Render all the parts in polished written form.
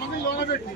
మంది లోన పెట్టి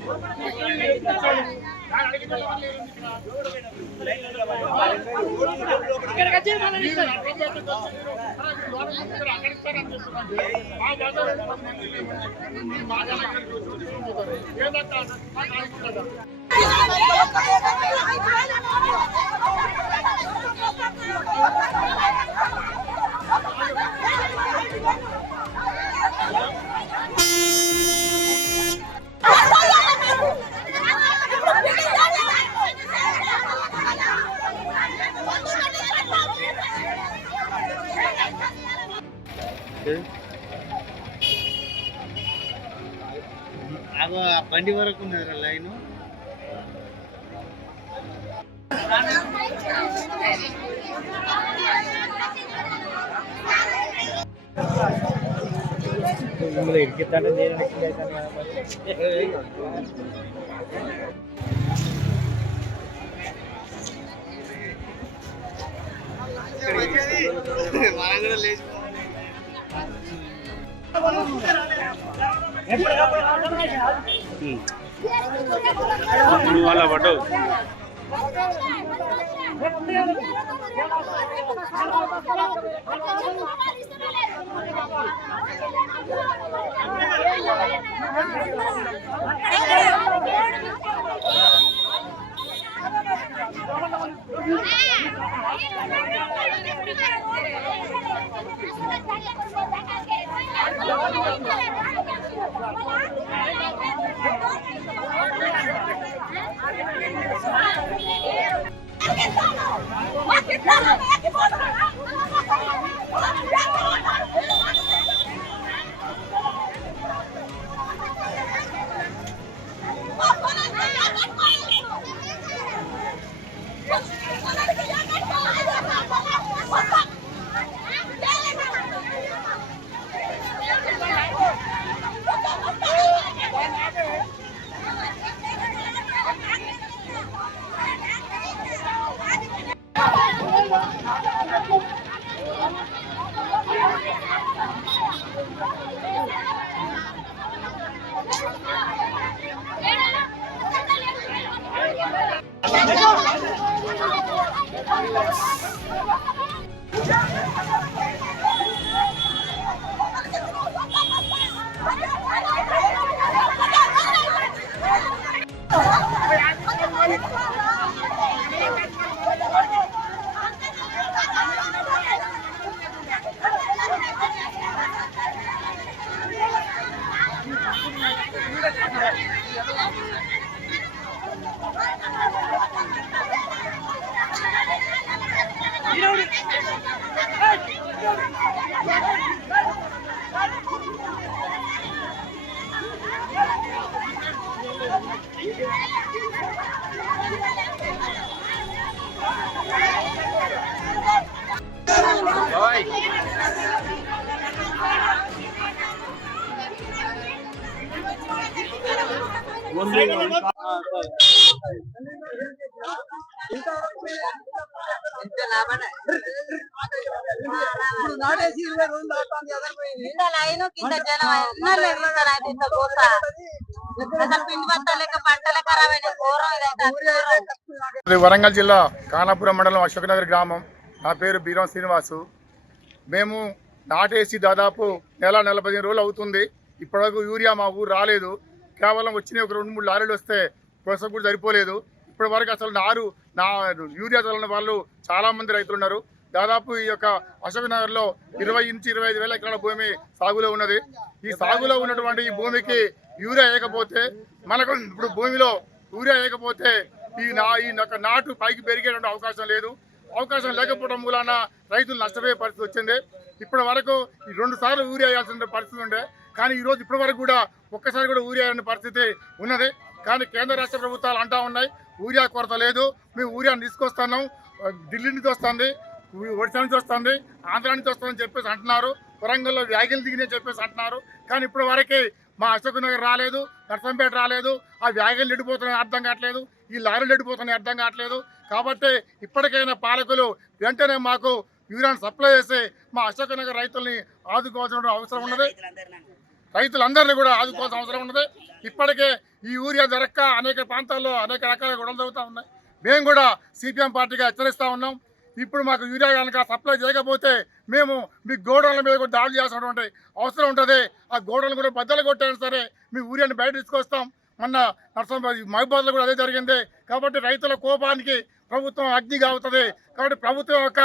బండి వరకు ఉన్నది లైన్ ఇరికిద్దాంటే నేను మనం కూడా లేచి వాళ్ళ పడ్డవు వరంగల్ జిల్లా ఖానాపురం మండలం అశోక్నగర్ గ్రామం. నా పేరు బీరం శ్రీనివాసు. మేము నాటేసి దాదాపు నెల 15 రోజులు అవుతుంది. ఇప్పటివరకు యూరియా మా ఊరు రాలేదు. కేవలం వచ్చిన ఒక 2-3 లారీలు వస్తే కోసం కూడా సరిపోలేదు. ఇప్పటి వరకు అసలు యూరియా చల్లని వాళ్ళు చాలామంది రైతులు ఉన్నారు. దాదాపు ఈ యొక్క అశోక్నగర్లో 20 నుంచి 25 వేల ఎకరాల భూమి సాగులో ఉన్నది. ఈ సాగులో ఉన్నటువంటి ఈ భూమికి యూరియా వేయకపోతే మనకు ఇప్పుడు భూమిలో యూరియా వేయకపోతే ఈ నాటు పైకి పెరిగేటువంటి అవకాశం లేకపోవడం మూలాన రైతులు నష్టపోయే పరిస్థితి వచ్చింది. ఇప్పటి వరకు 2 సార్లు యూరియా వేయాల్సిన పరిస్థితి ఉండే, కానీ ఈరోజు ఇప్పటి వరకు కూడా ఒక్కసారి కూడా యూరియా వేయాల్సిన పరిస్థితి ఉన్నది. కానీ కేంద్ర రాష్ట్ర ప్రభుత్వాలు అంటా ఉన్నాయి యూరియా కొరత లేదు, మేము యూరియాని తీసుకొస్తున్నాం, ఢిల్లీ నుంచి వస్తుంది, ఒడిశా నుంచి వస్తుంది, ఆంధ్ర నుంచి వస్తుందని చెప్పేసి అంటున్నారు, వరంగల్లో వ్యాగిలు దిగినని చెప్పేసి అంటున్నారు. కానీ ఇప్పటి వరకే మా అశోక్నగర్ రాలేదు, నర్సంపేట రాలేదు. ఆ వ్యాగిలు ఎండిపోతున్నాయి అర్థం కావట్లేదు, ఈ లారీలు ఎండిపోతున్నాయి అర్థం కావట్లేదు. కాబట్టి ఇప్పటికైనా పాలకులు వెంటనే మాకు యూరియాను సప్లై చేసి మా అశోక్ నగర్ రైతుల్ని ఆదుకోవాల్సిన అవసరం ఉన్నది. రైతులందరినీ కూడా ఆదుకోవాల్సిన అవసరం ఉన్నది. ఇప్పటికే ఈ యూరియా దొరక్క అనేక ప్రాంతాల్లో అనేక రకాల గొడవలు జరుగుతూ ఉన్నాయి. మేము కూడా సిపిఎం పార్టీగా హెచ్చరిస్తూ ఉన్నాం. ఇప్పుడు మాకు యూరియా కనుక సప్లై చేయకపోతే మేము మీ గోడౌన్ల మీద కూడా దాడి చేయాల్సినటువంటి అవసరం ఉంటుంది. ఆ గోడౌన్లు కూడా బద్దలు కొట్టైనా సరే మీ యూరియాని బయట తీసుకొస్తాం. మొన్న మహబూబాద్లో కూడా అదే జరిగింది. కాబట్టి రైతుల కోపానికి ప్రభుత్వం అగ్నిగా అవుతుంది. కాబట్టి ప్రభుత్వం యొక్క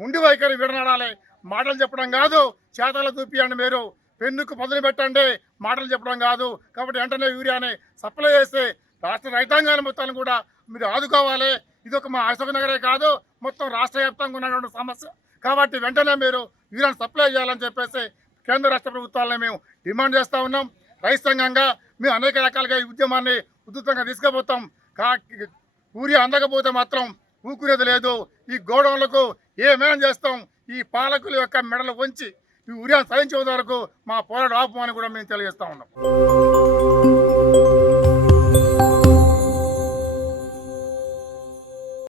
ముండి వైఖరి విడనాడాలి. మాటలు చెప్పడం కాదు, చేతలు చూపియండి. మీరు పెన్నుకు పదులు పెట్టండి, మాటలు చెప్పడం కాదు. కాబట్టి వెంటనే యూరియాని సప్లై చేస్తే రాష్ట్ర రైతాంగాన్ని మొత్తాన్ని కూడా మీరు ఆదుకోవాలి. ఇది ఒక మా అశోక్ నగరే కాదు, మొత్తం రాష్ట్ర వ్యాప్తంగా ఉన్నటువంటి సమస్య. కాబట్టి వెంటనే మీరు యూరియాని సప్లై చేయాలని చెప్పేసి కేంద్ర రాష్ట్ర ప్రభుత్వాలని మేము డిమాండ్ చేస్తూ ఉన్నాం. రైతు సంఘంగా మేము అనేక రకాలుగా ఈ ఉద్యమాన్ని ఉధృతంగా తీసుకుపోతాం. యూరియా అందకపోతే మాత్రం ఊకునేది లేదు. ఈ గోడౌన్లకు ఏమేం చేస్తాం. ఈ పాలకుల యొక్క మెడలు వంచి ఈ యూరియా సాధించే వరకు మా పోరాట ఆపమని కూడా మేము తెలియజేస్తా ఉన్నాం.